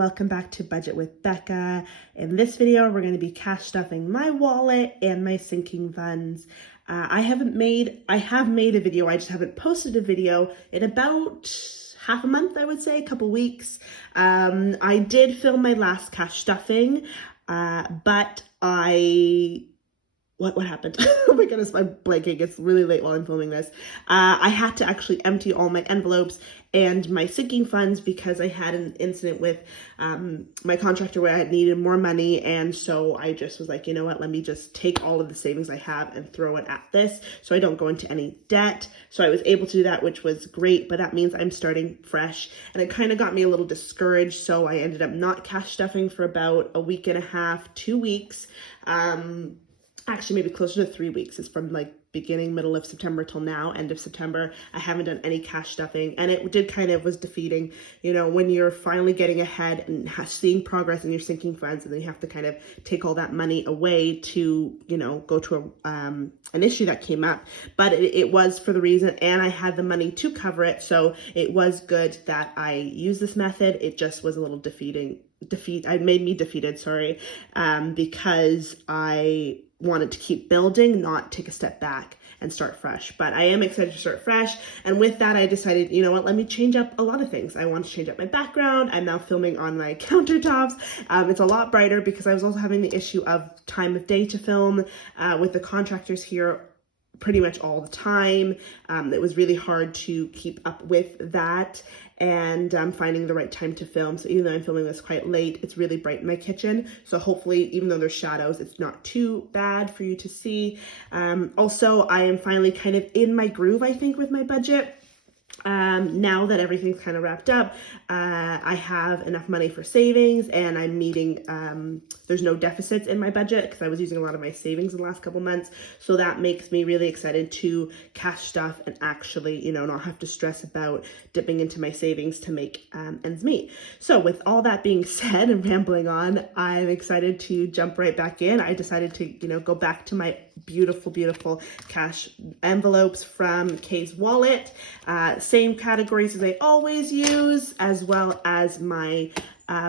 welcome back to Budget with Becca. In this video, we're going to be cash stuffing my wallet and my sinking funds. I have made a video, I just haven't posted a video in about half a month, I would say, a couple weeks. I did film my last cash stuffing, but what happened? Oh my goodness, I'm blanking. It's really late while I'm filming this. I had to actually empty all my envelopes and my sinking funds because I had an incident with my contractor where I had needed more money. And so I just was like, you know what, let me just take all of the savings I have and throw it at this so I don't go into any debt. So I was able to do that, which was great, but that means I'm starting fresh. And it kind of got me a little discouraged. So I ended up not cash stuffing for about a week and a half, 2 weeks. Actually maybe closer to 3 weeks. It's from like middle of September till now, end of September. I haven't done any cash stuffing, and it did kind of was defeating, you know, when you're finally getting ahead and seeing progress in your sinking funds, and then you have to kind of take all that money away to, you know, go to an issue that came up. But it was for the reason, and I had the money to cover it, so it was good that I used this method. It just was a little made me defeated, because I wanted to keep building, not take a step back and start fresh. But I am excited to start fresh. And with that, I decided, you know what, let me change up a lot of things. I want to change up my background. I'm now filming on my countertops. It's a lot brighter because I was also having the issue of time of day to film with the contractors here pretty much all the time. It was really hard to keep up with that and finding the right time to film. So even though I'm filming this quite late, it's really bright in my kitchen. So hopefully, even though there's shadows, it's not too bad for you to see. Also, I am finally kind of in my groove, I think, with my budget. Now that everything's kind of wrapped up, I have enough money for savings, and I'm meeting, there's no deficits in my budget because I was using a lot of my savings in the last couple months. So that makes me really excited to cash stuff and actually, you know, not have to stress about dipping into my savings to make ends meet. So with all that being said and rambling on, I'm excited to jump right back in. I decided to, you know, go back to my beautiful, beautiful cash envelopes from Kay's wallet. Same categories as I always use, as well as my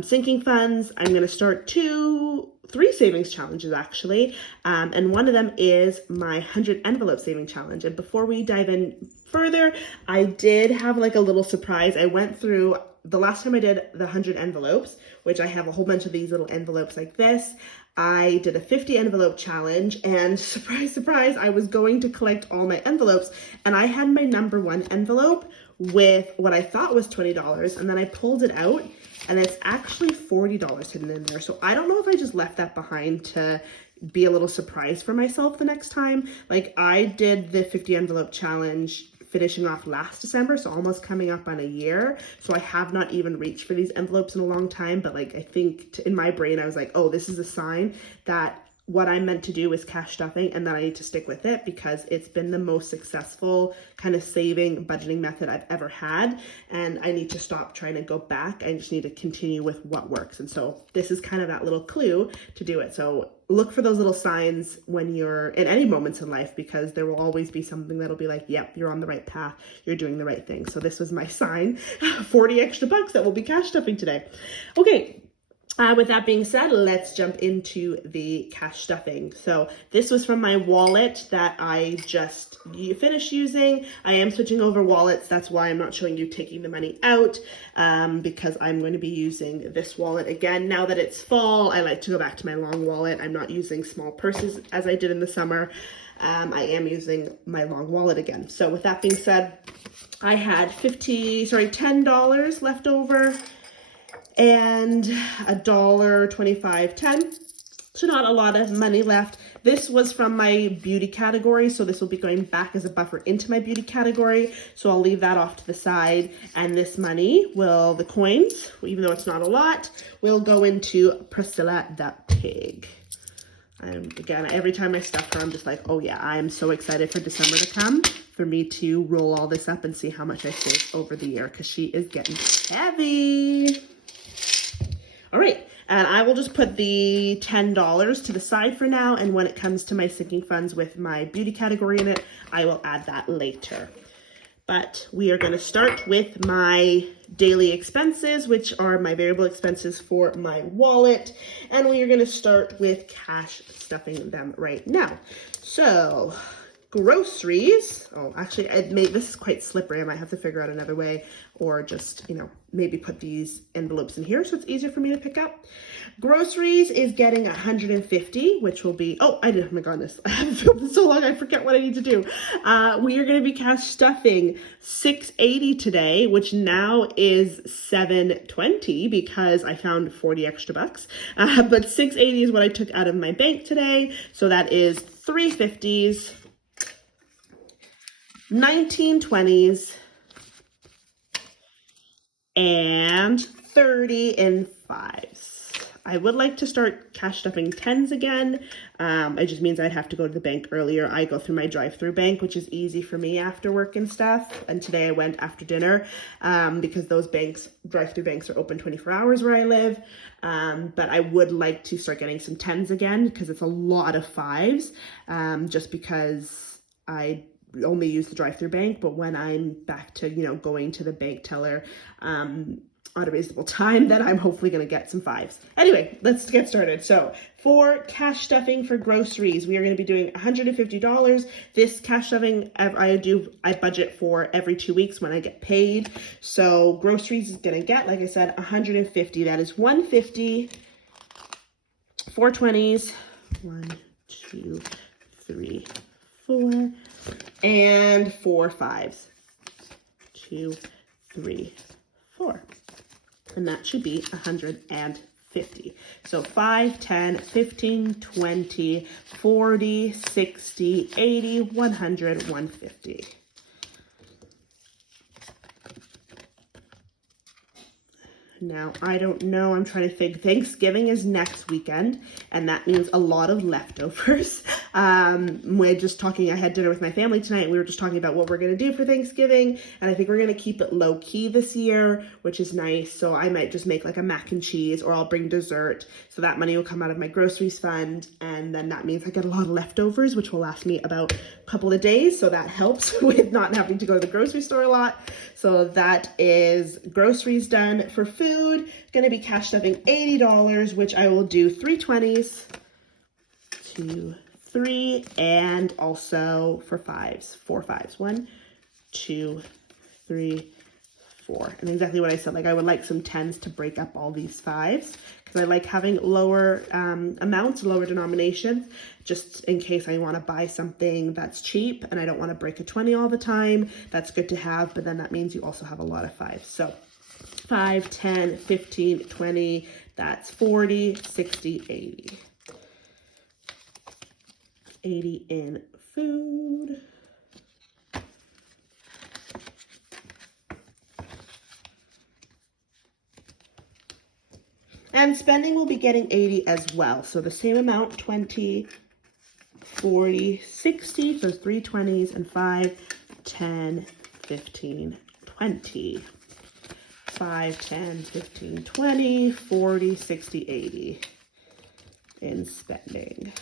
sinking funds. I'm going to start 3 savings challenges actually, and one of them is my 100 envelope saving challenge. And before we dive in further, I did have like a little surprise. I went through the last time I did the 100 envelopes, which I have a whole bunch of these little envelopes like this. I did a 50 envelope challenge, and surprise, surprise, I was going to collect all my envelopes, and I had my number 1 envelope with what I thought was $20, and then I pulled it out, and it's actually $40 hidden in there. So I don't know if I just left that behind to be a little surprise for myself the next time. Like, I did the 50 envelope challenge finishing off last December, so almost coming up on a year. So I have not even reached for these envelopes in a long time, but like, I think in my brain, I was like, oh, this is a sign that what I'm meant to do is cash stuffing, and that I need to stick with it because it's been the most successful kind of saving budgeting method I've ever had. And I need to stop trying to go back. I just need to continue with what works. And so this is kind of that little clue to do it. So look for those little signs when you're in any moments in life, because there will always be something that'll be like, yep, you're on the right path. You're doing the right thing. So this was my sign, 40 extra bucks that will be cash stuffing today. Okay. With that being said, let's jump into the cash stuffing. So this was from my wallet that I just finished using. I am switching over wallets. That's why I'm not showing you taking the money out, because I'm going to be using this wallet again. Now that it's fall, I like to go back to my long wallet. I'm not using small purses as I did in the summer. I am using my long wallet again. So with that being said, I had $10 left over, and $1.25.10. So not a lot of money left. This was from my beauty category, so this will be going back as a buffer into my beauty category. So I'll leave that off to the side. And this money the coins, even though it's not a lot, will go into Priscilla the pig. Again, every time I stuff her, I'm just like, oh yeah, I am so excited for December to come, for me to roll all this up and see how much I saved over the year, because she is getting heavy. All right, and I will just put the $10 to the side for now, and when it comes to my sinking funds with my beauty category in it, I will add that later. But we are going to start with my daily expenses, which are my variable expenses for my wallet. And we are going to start with cash stuffing them right now. So groceries. Oh, actually, this is quite slippery. I might have to figure out another way, or just, maybe put these envelopes in here so it's easier for me to pick up. Groceries is getting 150, which will be, oh my goodness, I haven't filmed this so long, I forget what I need to do. We are going to be cash stuffing 680 today, which now is 720 because I found 40 extra bucks. But 680 is what I took out of my bank today. So that is 350s, 1920s, and 30 in 5s. I would like to start cash stuffing 10s again. It just means I'd have to go to the bank earlier. I go through my drive-through bank, which is easy for me after work and stuff. And today I went after dinner because those drive-through banks are open 24 hours where I live. But I would like to start getting some 10s again because it's a lot of 5s, just because I only use the drive-through bank. But when I'm back to, going to the bank teller at a reasonable time, then I'm hopefully going to get some 5s. Anyway, let's get started. So for cash stuffing for groceries, we are going to be doing $150. This cash stuffing I budget for every 2 weeks when I get paid. So groceries is going to get, like I said, 150. That is 150, 420s, 1, 2, 3, 4, and 4 5s. 2, 3, 4. And that should be 150. So 5, 10, 15, 20, 40, 60, 80, 100, 150. Now, I don't know, I'm trying to think. Thanksgiving is next weekend, and that means a lot of leftovers. We're just talking, I had dinner with my family tonight, and we were just talking about what we're going to do for Thanksgiving, and I think we're going to keep it low-key this year, which is nice. So I might just make like a mac and cheese, or I'll bring dessert, so that money will come out of my groceries fund, and then that means I get a lot of leftovers, which will last me about a couple of days, so that helps with not having to go to the grocery store a lot. So that is groceries done. For food, going to be cash stuffing $80, which I will do 320s, 2, 3, and also for 5s, 4 5s, 1, 2, 3, 4. And exactly what I said, like I would like some 10s to break up all these 5s because I like having lower amounts, lower denominations, just in case I want to buy something that's cheap and I don't want to break a 20 all the time. That's good to have, but then that means you also have a lot of 5s. So 5, 10, 15, 20, that's 40, 60, 80. 80 in food. And spending will be getting 80 as well. So the same amount, 20, 40, 60 for 320s, and 5, 10, 15, 20. 5, 10, 15, 20, 40, 60, 80 in spending.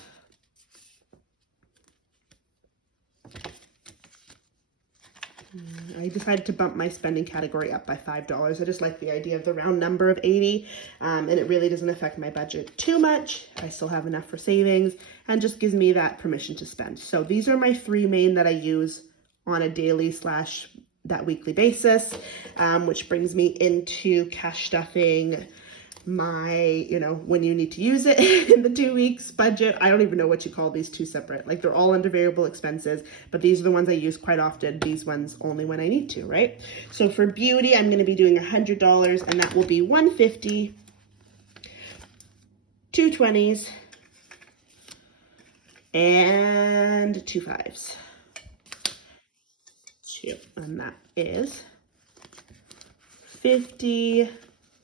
I decided to bump my spending category up by $5. I just like the idea of the round number of 80, and it really doesn't affect my budget too much. I still have enough for savings and just gives me that permission to spend. So these are my 3 main that I use on a daily / that weekly basis, which brings me into cash stuffing my, when you need to use it in the 2 weeks budget. I don't even know what you call these two separate, like they're all under variable expenses, but these are the ones I use quite often. These ones only when I need to, right? So for beauty, I'm going to be doing $100, and that will be 150, 2 20s, and 2 5s. And that is 50,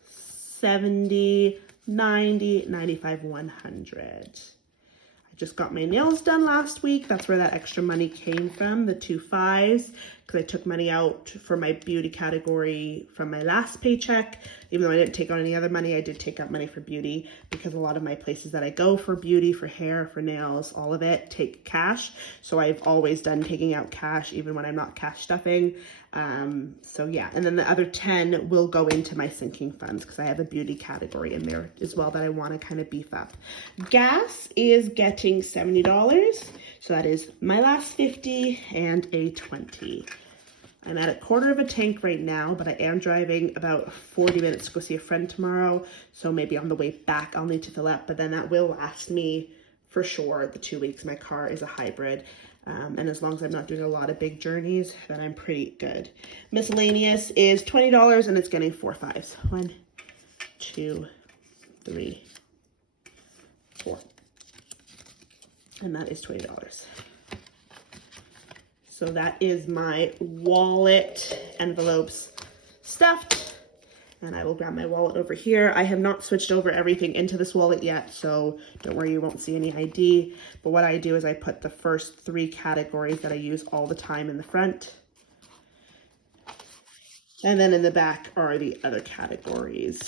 70, 90, 95, 100. I just got my nails done last week. That's where that extra money came from, the 2 5s. because I took money out for my beauty category from my last paycheck. Even though I didn't take out any other money, I did take out money for beauty, because a lot of my places that I go for beauty, for hair, for nails, all of it take cash. So I've always done taking out cash even when I'm not cash stuffing. So yeah, and then the other 10 will go into my sinking funds, because I have a beauty category in there as well that I want to kind of beef up. Gas is getting $70. So that is my last 50 and a 20. I'm at a quarter of a tank right now, but I am driving about 40 minutes to go see a friend tomorrow. So maybe on the way back, I'll need to fill up, but then that will last me for sure the 2 weeks. My car is a hybrid. And as long as I'm not doing a lot of big journeys, then I'm pretty good. Miscellaneous is $20 and it's getting 4 5s. 1, 2, 3, 4. And that is $20. So that is my wallet envelopes stuffed. And I will grab my wallet over here. I have not switched over everything into this wallet yet, so don't worry, you won't see any ID. But what I do is I put the first 3 categories that I use all the time in the front. And then in the back are the other categories.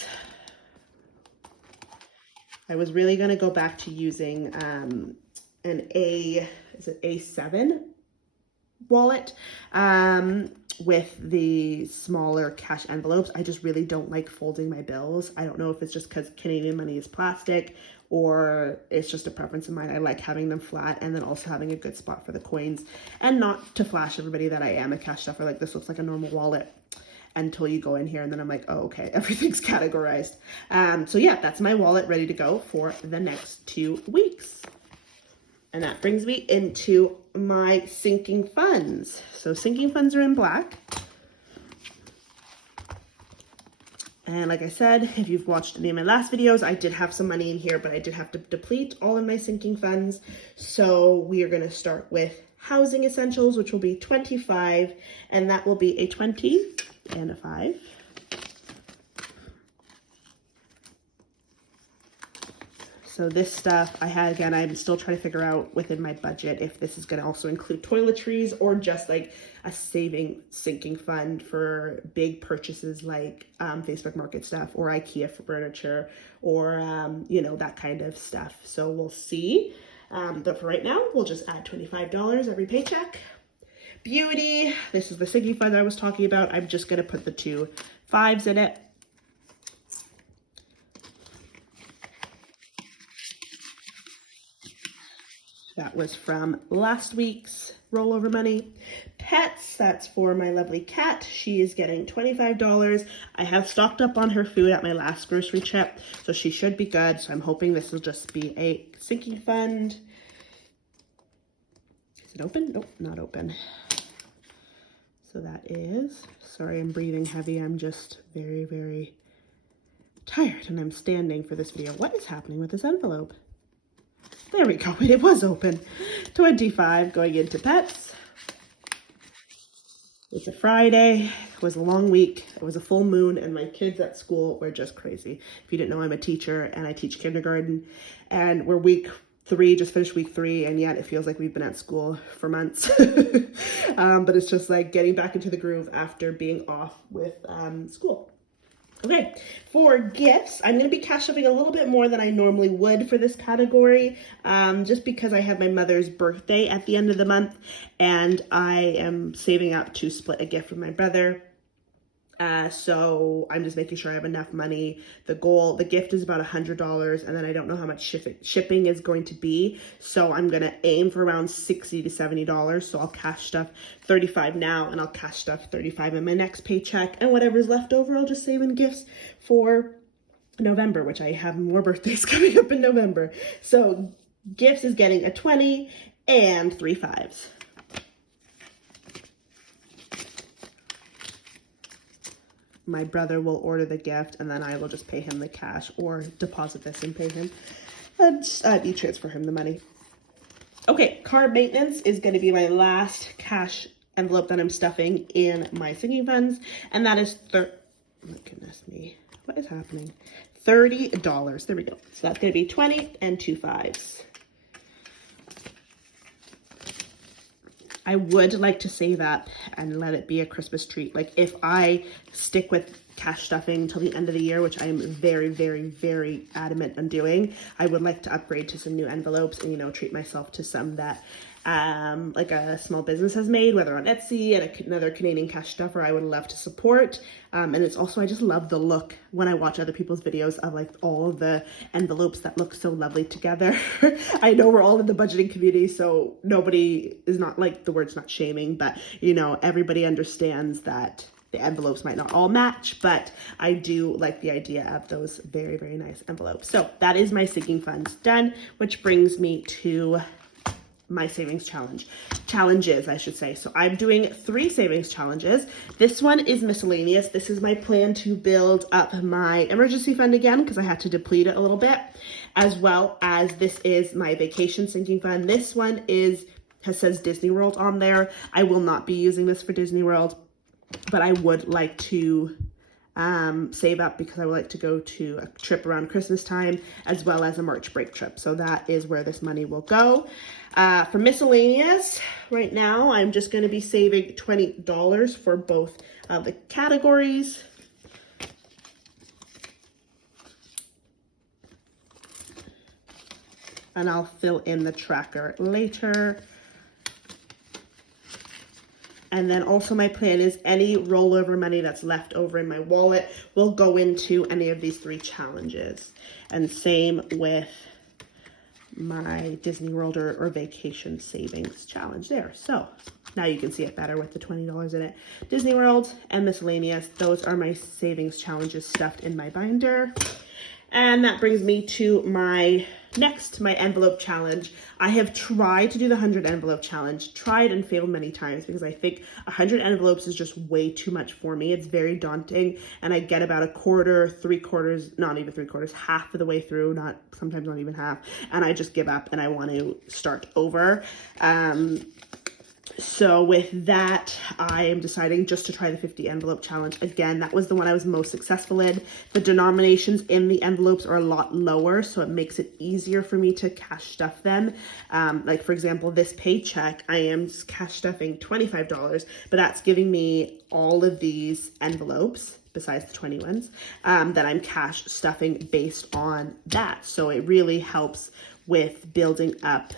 I was really going to go back to using an A7 wallet with the smaller cash envelopes. I just really don't like folding my bills. I don't know if it's just because Canadian money is plastic or it's just a preference of mine. I like having them flat and then also having a good spot for the coins, and not to flash everybody that I am a cash stuffer. Like, this looks like a normal wallet until you go in here and then I'm like, oh, okay, everything's categorized. So yeah, that's my wallet ready to go for the next 2 weeks. And that brings me into my sinking funds. So sinking funds are in black. And like I said, if you've watched any of my last videos, I did have some money in here, but I did have to deplete all of my sinking funds. So we are going to start with housing essentials, which will be 25, and that will be a 20 and a 5. So this stuff I'm still trying to figure out within my budget if this is going to also include toiletries or just like a sinking fund for big purchases like Facebook Market stuff or IKEA for furniture or, that kind of stuff. So we'll see. But for right now, we'll just add $25 every paycheck. Beauty, this is the sinking fund I was talking about. I'm just going to put the 2 5s in it. That was from last week's rollover money. Pets, that's for my lovely cat. She is getting $25. I have stocked up on her food at my last grocery trip, so she should be good. So I'm hoping this will just be a sinking fund. Is it open? Nope, not open. So that is, sorry, I'm breathing heavy. I'm just very, very tired and I'm standing for this video. What is happening with this envelope? There we go, it was open. 25 going into pets. It's a Friday, it was a long week, it was a full moon, and my kids at school were just crazy. If you didn't know, I'm a teacher and I teach kindergarten, and we're week 3, just finished week 3, and yet it feels like we've been at school for months. But it's just like getting back into the groove after being off with school. Okay, for gifts, I'm going to be cash stuffing a little bit more than I normally would for this category, just because I have my mother's birthday at the end of the month, and I am saving up to split a gift with my brother. So I'm just making sure I have enough money. The gift is about $100, and then I don't know how much shipping is going to be. So I'm going to aim for around $60 to $70. So I'll cash stuff 35 now, and I'll cash stuff 35 in my next paycheck. And whatever's left over, I'll just save in gifts for November, which I have more birthdays coming up in November. So gifts is getting a 20 and 3 5s. My brother will order the gift, and then I will just pay him the cash or deposit this and pay him and e-transfer him the money. Okay, car maintenance is going to be my last cash envelope that I'm stuffing in my sinking funds, and that is oh my goodness me, what is happening? $30. There we go. So that's going to be 20 and 2 5s. I would like to save up and let it be a Christmas treat. Like if I stick with cash stuffing till the end of the year, which I am very, very, very adamant on doing, I would like to upgrade to some new envelopes and, you know, treat myself to some that like a small business has made, whether on Etsy and another Canadian cash stuffer I would love to support. And it's also, I just love the look when I watch other people's videos of like all of the envelopes that look so lovely together. I know we're all in the budgeting community, so nobody is not like, the word's not shaming, but you know, everybody understands that the envelopes might not all match, but I do like the idea of those very, very nice envelopes. So that is my sinking funds done, which brings me to my savings challenges, I should say. So I'm doing 3 savings challenges. This one is miscellaneous. This is my plan to build up my emergency fund again because I had to deplete it a little bit, as well as this is my vacation sinking fund. This one says Disney World on there. I will not be using this for Disney World, but I would like to save up because I would like to go to a trip around Christmas time as well as a March break trip. So that is where this money will go. For miscellaneous, right now, I'm just going to be saving $20 for both of the categories. And I'll fill in the tracker later. And then also my plan is any rollover money that's left over in my wallet will go into any of these 3 challenges. And same with my Disney World or vacation savings challenge there. So now you can see it better with the $20 in it. Disney World and miscellaneous, those are my savings challenges stuffed in my binder. And that brings me to my envelope challenge. I have tried to do the 100 envelope challenge, tried and failed many times because I think 100 envelopes is just way too much for me. It's very daunting, and I get about a quarter, 3/4, not even 3/4, half of the way through, sometimes not even half, and I just give up and I want to start over. So with that, I am deciding just to try the 50 envelope challenge. Again, that was the one I was most successful in. The denominations in the envelopes are a lot lower, so it makes it easier for me to cash stuff them. Like for example, this paycheck, I am cash stuffing $25, but that's giving me all of these envelopes besides the 20 ones that I'm cash stuffing based on that. So it really helps with building up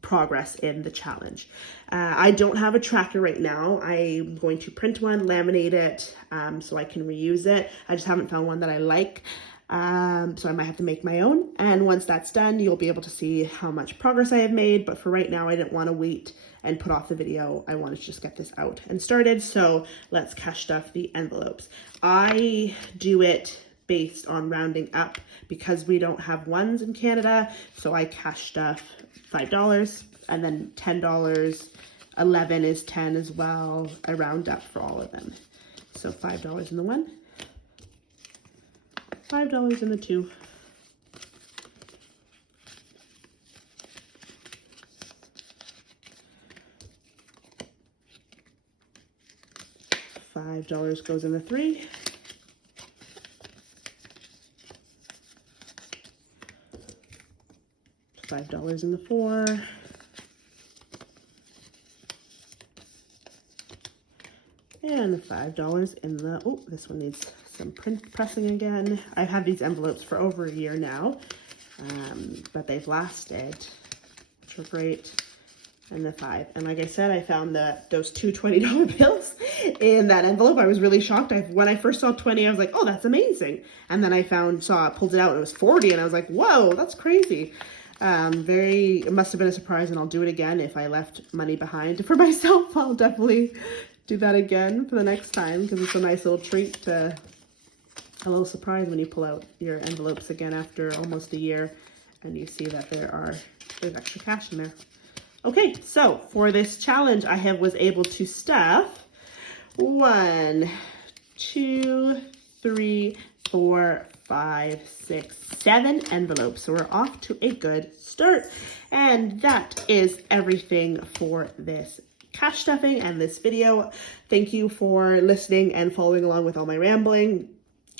progress in the challenge. I don't have a tracker right now. I'm going to print one, laminate it, so I can reuse it. I just haven't found one that I like, so I might have to make my own. And once that's done, you'll be able to see how much progress I have made. But for right now, I didn't want to wait and put off the video. I wanted to just get this out and started. So let's cash stuff the envelopes. I do it based on rounding up because we don't have ones in Canada. So I cash stuff $5 and then $10, 11 is 10 as well. I round up for all of them. So $5 in the one, $5 in the two, $5 goes in the three, $5 in the four, and $5 in the, oh, this one needs some pressing again. I've had these envelopes for over a year now, but they've lasted, which are great. And the 5. And like I said, I found those two $20 bills in that envelope. I was really shocked. When I first saw 20, I was like, oh, that's amazing. And then I pulled it out, and it was 40, and I was like, whoa, that's crazy. It must have been a surprise, and I'll do it again. If I left money behind for myself, I'll definitely do that again for the next time, because it's a nice little treat a little surprise when you pull out your envelopes again after almost a year and you see that there's extra cash in there. Okay, so for this challenge, I was able to stuff 1, 2, 3, 4, 5, 6, 7 envelopes. So we're off to a good start. And that is everything for this cash stuffing and this video. Thank you for listening and following along with all my rambling.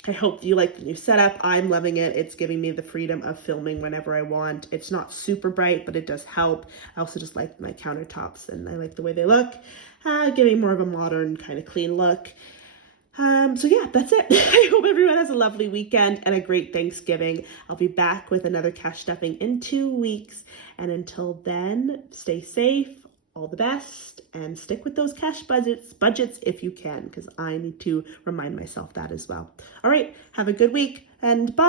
I hope you like the new setup. I'm loving it. It's giving me the freedom of filming whenever I want. It's not super bright, but it does help. I also just like my countertops and I like the way they look, giving more of a modern kind of clean look. So yeah, that's it. I hope everyone has a lovely weekend and a great Thanksgiving. I'll be back with another cash stuffing in 2 weeks. And until then, stay safe, all the best, and stick with those cash budgets if you can, because I need to remind myself that as well. All right, have a good week and bye.